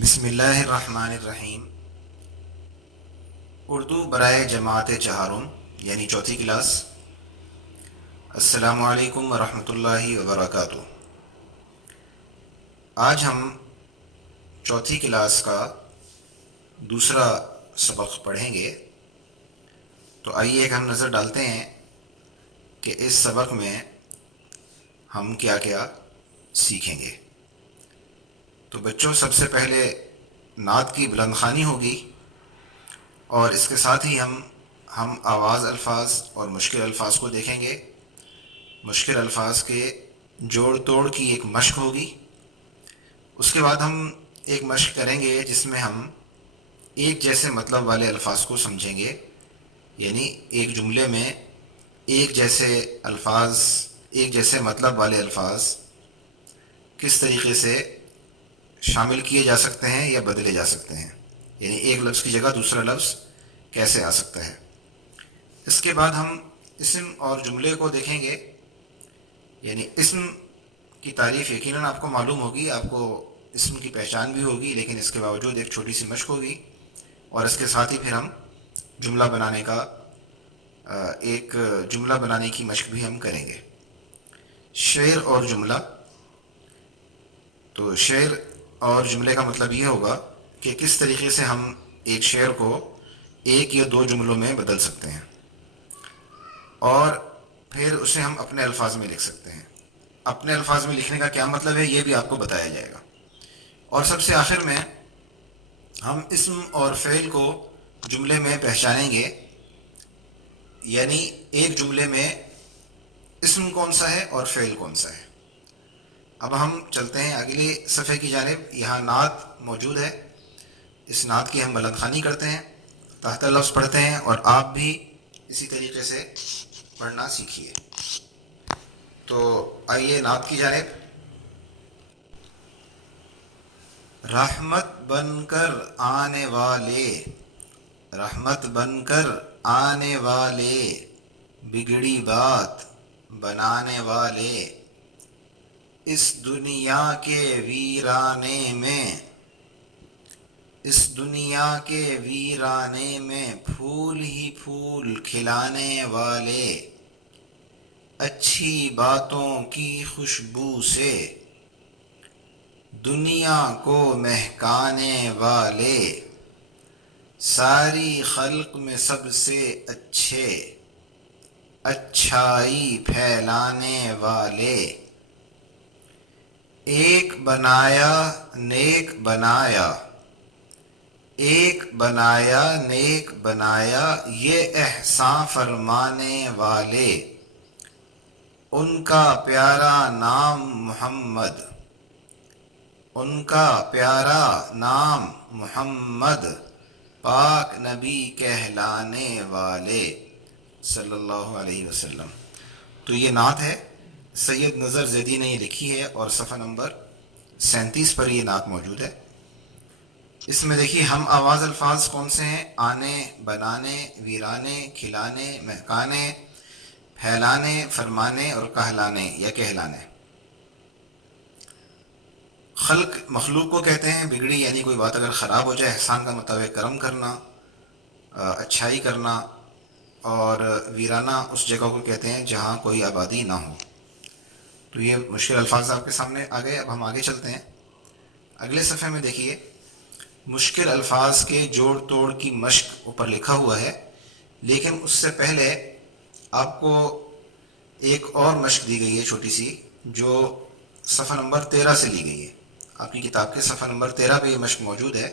بسم اللہ الرحمن الرحیم۔ اردو برائے جماعت چہارم یعنی چوتھی کلاس۔ السلام علیکم ورحمۃ اللہ وبرکاتہ۔ آج ہم چوتھی کلاس کا دوسرا سبق پڑھیں گے، تو آئیے ایک ہم نظر ڈالتے ہیں کہ اس سبق میں ہم کیا کیا سیکھیں گے۔ تو بچوں، سب سے پہلے نعت کی بلند خوانی ہوگی، اور اس کے ساتھ ہی ہم آواز الفاظ اور مشکل الفاظ کو دیکھیں گے۔ مشکل الفاظ کے جوڑ توڑ کی ایک مشق ہوگی۔ اس کے بعد ہم ایک مشق کریں گے جس میں ہم ایک جیسے مطلب والے الفاظ کو سمجھیں گے، یعنی ایک جملے میں ایک جیسے الفاظ، ایک جیسے مطلب والے الفاظ کس طریقے سے شامل کیے جا سکتے ہیں یا بدلے جا سکتے ہیں، یعنی ایک لفظ کی جگہ دوسرا لفظ کیسے آ سکتا ہے۔ اس کے بعد ہم اسم اور جملے کو دیکھیں گے، یعنی اسم کی تعریف یقیناً آپ کو معلوم ہوگی، آپ کو اسم کی پہچان بھی ہوگی، لیکن اس کے باوجود ایک چھوٹی سی مشق ہوگی، اور اس کے ساتھ ہی پھر ہم جملہ بنانے کا ایک جملہ بنانے کی مشق بھی ہم کریں گے۔ شعر اور جملہ۔ تو شعر اور جملے کا مطلب یہ ہوگا کہ کس طریقے سے ہم ایک شعر کو ایک یا دو جملوں میں بدل سکتے ہیں، اور پھر اسے ہم اپنے الفاظ میں لکھ سکتے ہیں۔ اپنے الفاظ میں لکھنے کا کیا مطلب ہے، یہ بھی آپ کو بتایا جائے گا۔ اور سب سے آخر میں ہم اسم اور فعل کو جملے میں پہچانیں گے، یعنی ایک جملے میں اسم کون سا ہے اور فعل کون سا ہے۔ اب ہم چلتے ہیں اگلے صفحے کی جانب۔ یہاں نعت موجود ہے، اس نعت کی ہم بلند خوانی کرتے ہیں، تحت لفظ پڑھتے ہیں، اور آپ بھی اسی طریقے سے پڑھنا سیکھیے۔ تو آئیے نعت کی جانب۔ رحمت بن کر آنے والے، رحمت بن کر آنے والے، بگڑی بات بنانے والے، اس دنیا کے ویرانے میں، اس دنیا کے ویرانے میں پھول ہی پھول کھلانے والے، اچھی باتوں کی خوشبو سے دنیا کو مہکانے والے، ساری خلق میں سب سے اچھے، اچھائی پھیلانے والے، ایک بنایا نیک بنایا، ایک بنایا نیک بنایا، یہ احسان فرمانے والے، ان کا پیارا نام محمد، ان کا پیارا نام محمد، پاک نبی کہلانے والے صلی اللہ علیہ وسلم۔ تو یہ نعت ہے، سید نظر زیدی نے یہ لکھی ہے، اور صفحہ نمبر 37 پر یہ نعت موجود ہے۔ اس میں دیکھیے ہم آواز الفاظ کون سے ہیں: آنے، بنانے، ویرانے، کھلانے، مہکانے، پھیلانے، فرمانے اور کہلانے یا کہلانے۔ خلق مخلوق کو کہتے ہیں، بگڑی یعنی کوئی بات اگر خراب ہو جائے، احسان کا مطابق کرم کرنا، اچھائی کرنا، اور ویرانہ اس جگہ کو کہتے ہیں جہاں کوئی آبادی نہ ہو۔ تو یہ مشکل الفاظ آپ کے سامنے آ گئے۔ اب ہم آگے چلتے ہیں اگلے صفحے میں۔ دیکھیے مشکل الفاظ کے جوڑ توڑ کی مشق اوپر لکھا ہوا ہے، لیکن اس سے پہلے آپ کو ایک اور مشق دی گئی ہے چھوٹی سی، جو صفحہ نمبر 13 سے لی گئی ہے۔ آپ کی کتاب کے صفحہ نمبر 13 پہ یہ مشق موجود ہے،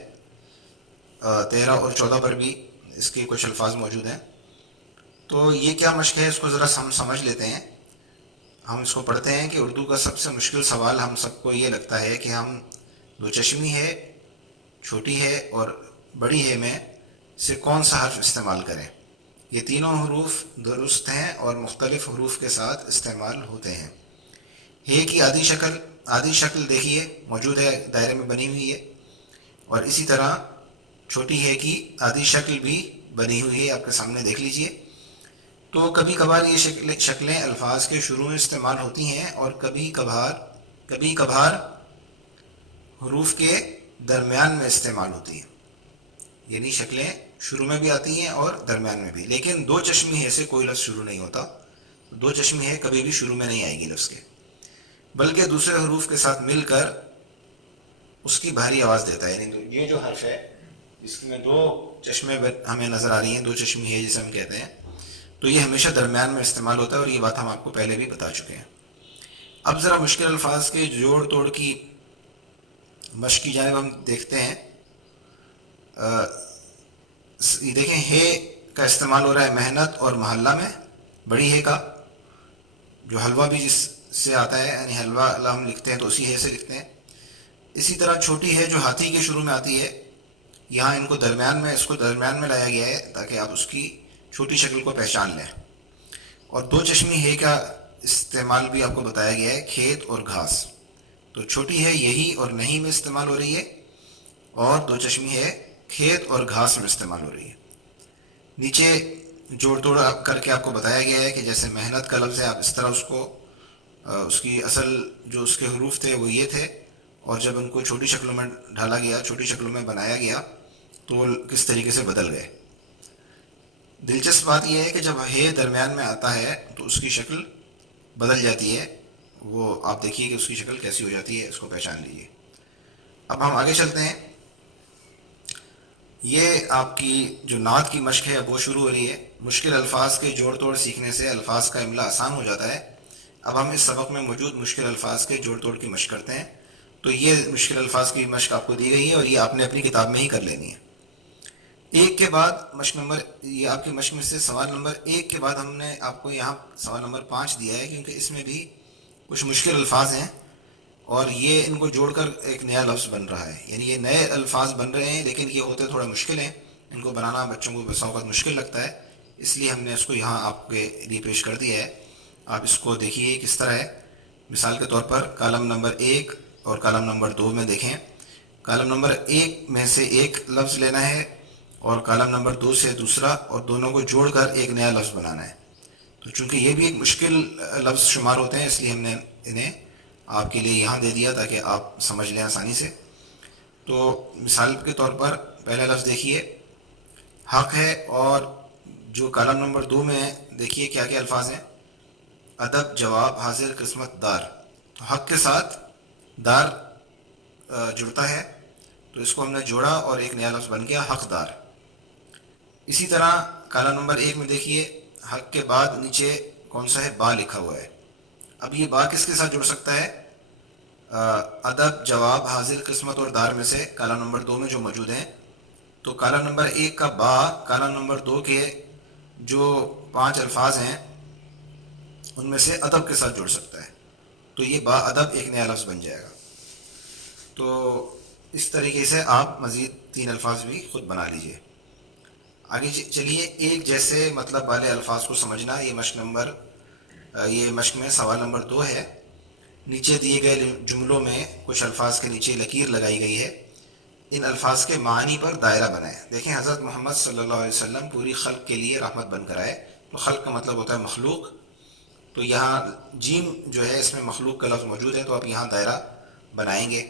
13 اور 14 پر بھی اس کے کچھ الفاظ موجود ہیں۔ تو یہ کیا مشق ہے، اس کو ذرا ہم سمجھ لیتے ہیں۔ ہم اس کو پڑھتے ہیں کہ اردو کا سب سے مشکل سوال ہم سب کو یہ لگتا ہے کہ ہم دو چشمی ہے، چھوٹی ہے اور بڑی ہے میں سے کون سا حرف استعمال کریں۔ یہ تینوں حروف درست ہیں اور مختلف حروف کے ساتھ استعمال ہوتے ہیں۔ ہے کی آدھی شکل دیکھیے موجود ہے، دائرے میں بنی ہوئی ہے، اور اسی طرح چھوٹی ہے کی آدھی شکل بھی بنی ہوئی ہے، آپ کے سامنے دیکھ لیجئے۔ تو کبھی کبھار یہ شکلیں الفاظ کے شروع میں استعمال ہوتی ہیں، اور کبھی کبھار حروف کے درمیان میں استعمال ہوتی ہیں، یعنی شکلیں شروع میں بھی آتی ہیں اور درمیان میں بھی، لیکن دو چشمی ہے سے کوئی لفظ شروع نہیں ہوتا. دو چشمی ہے کبھی بھی شروع میں نہیں آئے گی لفظ کے، بلکہ دوسرے حروف کے ساتھ مل کر اس کی بھاری آواز دیتا ہے. یعنی یہ جو حرف ہے جس میں دو چشمے ہمیں نظر آ رہی ہیں، دو چشمی ہے جسے ہم کہتے ہیں، تو یہ ہمیشہ درمیان میں استعمال ہوتا ہے، اور یہ بات ہم آپ کو پہلے بھی بتا چکے ہیں. اب ذرا مشکل الفاظ کے جوڑ توڑ کی مشق کی جانب ہم دیکھتے ہیں. دیکھیں ہے کا استعمال ہو رہا ہے محنت اور محلہ میں، بڑی ہے کا جو حلوہ بھی جس سے آتا ہے، یعنی حلوہ ہم لکھتے ہیں تو اسی ہے سے لکھتے ہیں. اسی طرح چھوٹی ہے جو ہاتھی کے شروع میں آتی ہے، یہاں اس کو درمیان میں لایا گیا ہے تاکہ آپ اس کی چھوٹی شکل کو پہچان لیں. اور دو چشمی ہے کا استعمال بھی آپ کو بتایا گیا ہے، کھیت اور گھاس. تو چھوٹی ہے یہی اور نہیں میں استعمال ہو رہی ہے، اور دو چشمی ہے کھیت اور گھاس میں استعمال ہو رہی ہے. نیچے جوڑ توڑ کر کے آپ کو بتایا گیا ہے کہ جیسے محنت کا لفظ ہے، آپ اس طرح اس کو اس کی اصل جو اس کے حروف تھے وہ یہ تھے، اور جب ان کو چھوٹی شکلوں میں ڈھالا گیا، چھوٹی شکلوں میں بنایا گیا، تو وہ کس طریقے سے بدل گئے. دلچسپ بات یہ ہے کہ جب ہے درمیان میں آتا ہے تو اس کی شکل بدل جاتی ہے. وہ آپ دیکھیے کہ اس کی شکل کیسی ہو جاتی ہے، اس کو پہچان لیجیے. اب ہم آگے چلتے ہیں. یہ آپ کی جو نعت کی مشق ہے اب وہ شروع ہو رہی ہے. مشکل الفاظ کے جوڑ توڑ سیکھنے سے الفاظ کا املا آسان ہو جاتا ہے. اب ہم اس سبق میں موجود مشکل الفاظ کے جوڑ توڑ کی مشق کرتے ہیں. تو یہ مشکل الفاظ کی مشق آپ کو دی گئی ہے، اور یہ آپ نے اپنی کتاب میں ہی کر لینی ہے. ایک کے بعد مشق نمبر، یہ آپ کی مشق میں سے سوال نمبر 1 کے بعد ہم نے آپ کو یہاں سوال نمبر 5 دیا ہے، کیونکہ اس میں بھی کچھ مشکل الفاظ ہیں، اور یہ ان کو جوڑ کر ایک نیا لفظ بن رہا ہے. یعنی یہ نئے الفاظ بن رہے ہیں، لیکن یہ ہوتے تھوڑا مشکل ہیں. ان کو بنانا بچوں کو بسا اوقات مشکل لگتا ہے، اس لیے ہم نے اس کو یہاں آپ کے لیے پیش کر دیا ہے. آپ اس کو دیکھیے کس طرح ہے. مثال کے طور پر کالم نمبر 1 اور کالم نمبر 2 میں دیکھیں. کالم نمبر 1 میں سے ایک لفظ لینا ہے، اور کالم نمبر 2 سے دوسرا، اور دونوں کو جوڑ کر ایک نیا لفظ بنانا ہے. تو چونکہ یہ بھی ایک مشکل لفظ شمار ہوتے ہیں، اس لیے ہم نے انہیں آپ کے لیے یہاں دے دیا تاکہ آپ سمجھ لیں آسانی سے. تو مثال کے طور پر پہلا لفظ دیکھیے، حق ہے، اور جو کالم نمبر 2 میں ہے دیکھیے کیا کیا الفاظ ہیں. ادب، جواب، حاضر، قسمت، دار. تو حق کے ساتھ دار جڑتا ہے، تو اس کو ہم نے جوڑا اور ایک نیا لفظ بن گیا حقدار. اسی طرح کالم نمبر 1 میں دیکھیے، حق کے بعد نیچے کون سا ہے، با لکھا ہوا ہے. اب یہ با کس کے ساتھ جڑ سکتا ہے؟ ادب، جواب، حاضر، قسمت اور دار میں سے کالم نمبر 2 میں جو موجود ہیں. تو کالم نمبر 1 کا با کالم نمبر 2 کے جو 5 الفاظ ہیں ان میں سے ادب کے ساتھ جڑ سکتا ہے. تو یہ با ادب ایک نیا لفظ بن جائے گا. تو اس طریقے سے آپ مزید 3 الفاظ بھی خود بنا لیجئے. آگے چلیے، ایک جیسے مطلب والے الفاظ کو سمجھنا. یہ مشق میں سوال نمبر 2 ہے. نیچے دیے گئے جملوں میں کچھ الفاظ کے نیچے لکیر لگائی گئی ہے. ان الفاظ کے معنی پر دائرہ بنائیں. دیکھیں حضرت محمد صلی اللہ علیہ وسلم پوری خلق کے لیے رحمت بن کر آئے. تو خلق کا مطلب ہوتا ہے مخلوق. تو یہاں جیم جو ہے اس میں مخلوق کا لفظ موجود ہے، تو آپ یہاں دائرہ بنائیں گے.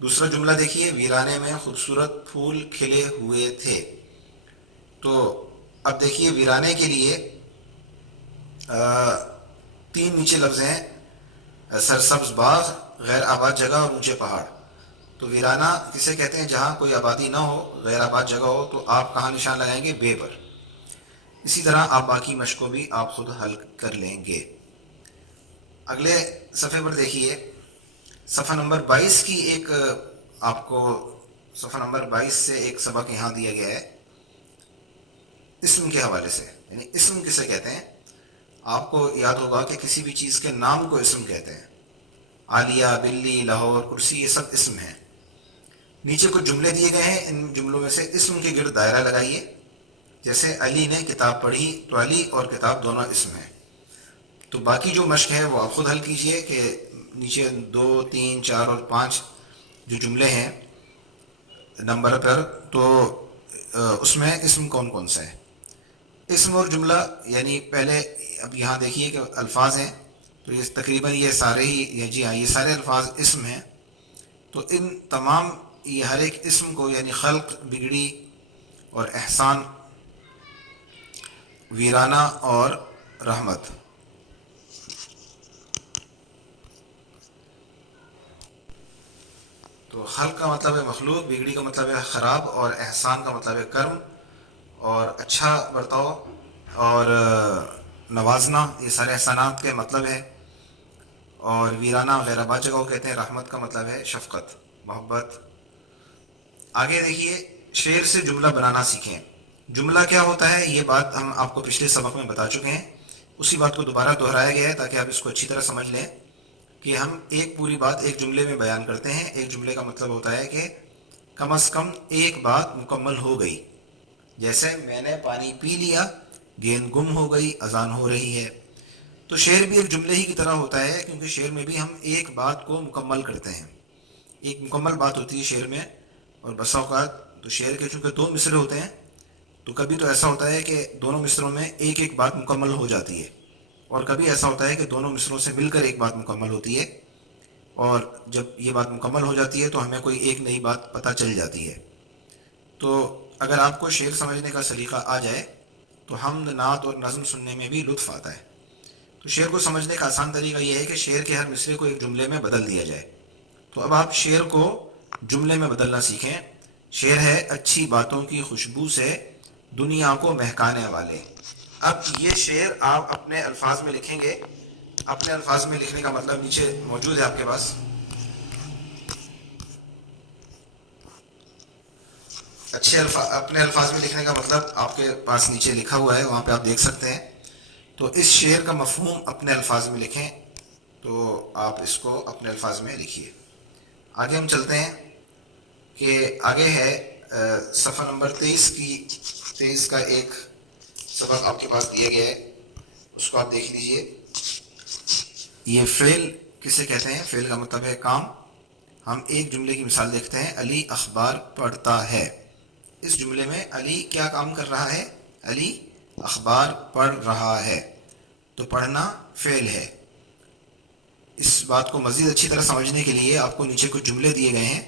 دوسرا جملہ دیکھیے، ویرانے میں خوبصورت پھول کھلے ہوئے تھے. تو اب دیکھیے ویرانے کے لیے 3 نیچے لفظ ہیں، سرسبز باغ، غیر آباد جگہ اور اونچے پہاڑ. تو ویرانہ کسے کہتے ہیں؟ جہاں کوئی آبادی نہ ہو، غیر آباد جگہ ہو. تو آپ کہاں نشان لگائیں گے؟ بے پر. اسی طرح آپ باقی مشق کو بھی آپ خود حل کر لیں گے. اگلے صفحے پر دیکھیے، صفحہ نمبر 22 کی ایک آپ کو صفحہ نمبر 22 سے ایک سبق یہاں دیا گیا ہے اسم کے حوالے سے. یعنی اسم کسے کہتے ہیں؟ آپ کو یاد ہوگا کہ کسی بھی چیز کے نام کو اسم کہتے ہیں. عالیہ، بلی، لاہور، کرسی، یہ سب اسم ہیں. نیچے کچھ جملے دیے گئے ہیں، ان جملوں میں سے اسم کے گرد دائرہ لگائیے. جیسے علی نے کتاب پڑھی، تو علی اور کتاب دونوں اسم ہیں. تو باقی جو مشق ہے وہ آپ خود حل کیجئے کہ نیچے 2، 3، 4 اور 5 جو جملے ہیں نمبر پر، تو اس میں اسم کون کون سا ہے. اسم اور جملہ یعنی پہلے اب یہاں دیکھیے کہ الفاظ ہیں، تو یہ تقریباً یہ سارے ہی، جی ہاں، یہ سارے الفاظ اسم ہیں. تو ان تمام یہ ہر ایک اسم کو یعنی خلق بگڑی اور احسان ویرانہ اور رحمت. تو خلق کا مطلب ہے مخلوق، بگڑی کا مطلب ہے خراب، اور احسان کا مطلب ہے کرم اور اچھا برتاؤ اور نوازنا، یہ سارے احسانات کے مطلب ہے. اور ویرانہ غیر آباد جگہ کو کہتے ہیں. رحمت کا مطلب ہے شفقت، محبت. آگے دیکھیے، شعر سے جملہ بنانا سیکھیں. جملہ کیا ہوتا ہے یہ بات ہم آپ کو پچھلے سبق میں بتا چکے ہیں، اسی بات کو دوبارہ دہرایا گیا ہے تاکہ آپ اس کو اچھی طرح سمجھ لیں کہ ہم ایک پوری بات ایک جملے میں بیان کرتے ہیں. ایک جملے کا مطلب ہوتا ہے کہ کم از کم ایک بات مکمل ہو گئی. جیسے میں نے پانی پی لیا، گیند گم ہو گئی، اذان ہو رہی ہے. تو شعر بھی ایک جملے ہی کی طرح ہوتا ہے، کیونکہ شعر میں بھی ہم ایک بات کو مکمل کرتے ہیں. ایک مکمل بات ہوتی ہے شعر میں. اور بسا اوقات تو شعر کے چونکہ دو مصرے ہوتے ہیں، تو کبھی تو ایسا ہوتا ہے کہ دونوں مصروں میں ایک ایک بات مکمل ہو جاتی ہے، اور کبھی ایسا ہوتا ہے کہ دونوں مصروں سے مل کر ایک بات مکمل ہوتی ہے. اور جب یہ بات مکمل ہو جاتی ہے تو ہمیں کوئی ایک نئی بات پتہ چل جاتی ہے. تو اگر آپ کو شعر سمجھنے کا سلیقہ آ جائے تو حمد، نعت اور نظم سننے میں بھی لطف آتا ہے. تو شعر کو سمجھنے کا آسان طریقہ یہ ہے کہ شعر کے ہر مصرے کو ایک جملے میں بدل دیا جائے. تو اب آپ شعر کو جملے میں بدلنا سیکھیں. شعر ہے اچھی باتوں کی خوشبو سے دنیا کو مہکانے والے. اب یہ شعر آپ اپنے الفاظ میں لکھیں گے. اپنے الفاظ میں لکھنے کا مطلب نیچے موجود ہے آپ کے پاس. اپنے الفاظ میں لکھنے کا مطلب آپ کے پاس نیچے لکھا ہوا ہے، وہاں پہ آپ دیکھ سکتے ہیں. تو اس شعر کا مفہوم اپنے الفاظ میں لکھیں. تو آپ اس کو اپنے الفاظ میں لکھیے. آگے ہم چلتے ہیں کہ آگے ہے صفحہ نمبر 23 کا ایک سبق آپ کے پاس دیا گیا ہے، اس کو آپ دیکھ لیجئے. یہ فعل کسے کہتے ہیں؟ فعل کا مطلب ہے کام. ہم ایک جملے کی مثال دیکھتے ہیں. علی اخبار پڑھتا ہے. اس جملے میں علی کیا کام کر رہا ہے؟ علی اخبار پڑھ رہا ہے. تو پڑھنا فعل ہے. اس بات کو مزید اچھی طرح سمجھنے کے لیے آپ کو نیچے کچھ جملے دیے گئے ہیں.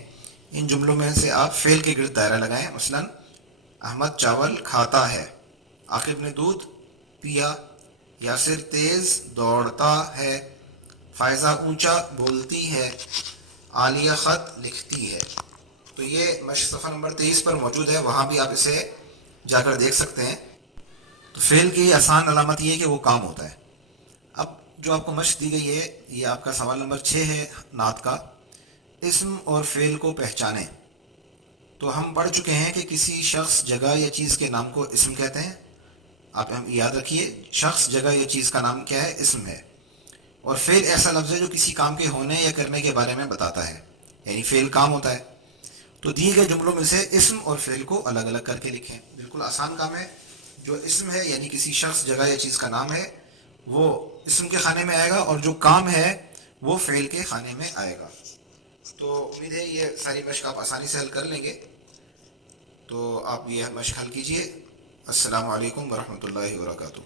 ان جملوں میں سے آپ فعل کے گرد دائرہ لگائیں. مثلا احمد چاول کھاتا ہے، عاقب نے دودھ پیا، یاسر تیز دوڑتا ہے، فائزہ اونچا بولتی ہے، عالیہ خط لکھتی ہے. تو یہ مشق صفحہ نمبر 23 پر موجود ہے، وہاں بھی آپ اسے جا کر دیکھ سکتے ہیں. تو فعل کی آسان علامت یہ ہے کہ وہ کام ہوتا ہے. اب جو آپ کو مشق دی گئی ہے، یہ آپ کا سوال نمبر 6 ہے نعت کا. اسم اور فعل کو پہچانیں. تو ہم پڑھ چکے ہیں کہ کسی شخص، جگہ یا چیز کے نام کو اسم کہتے ہیں. آپ یاد رکھیے، شخص، جگہ یا چیز کا نام کیا ہے؟ اسم ہے. اور فعل ایسا لفظ ہے جو کسی کام کے ہونے یا کرنے کے بارے میں بتاتا ہے، یعنی فعل کام ہوتا ہے. تو دیے گئے جملوں میں سے اسم اور فعل کو الگ الگ کر کے لکھیں. بالکل آسان کام ہے. جو اسم ہے یعنی کسی شخص، جگہ یا چیز کا نام ہے، وہ اسم کے خانے میں آئے گا، اور جو کام ہے وہ فعل کے خانے میں آئے گا. تو امید ہے یہ ساری مشق آپ آسانی سے حل کر لیں گے. تو آپ یہ مشق حل کیجئے. السلام علیکم ورحمۃ اللہ وبرکاتہ.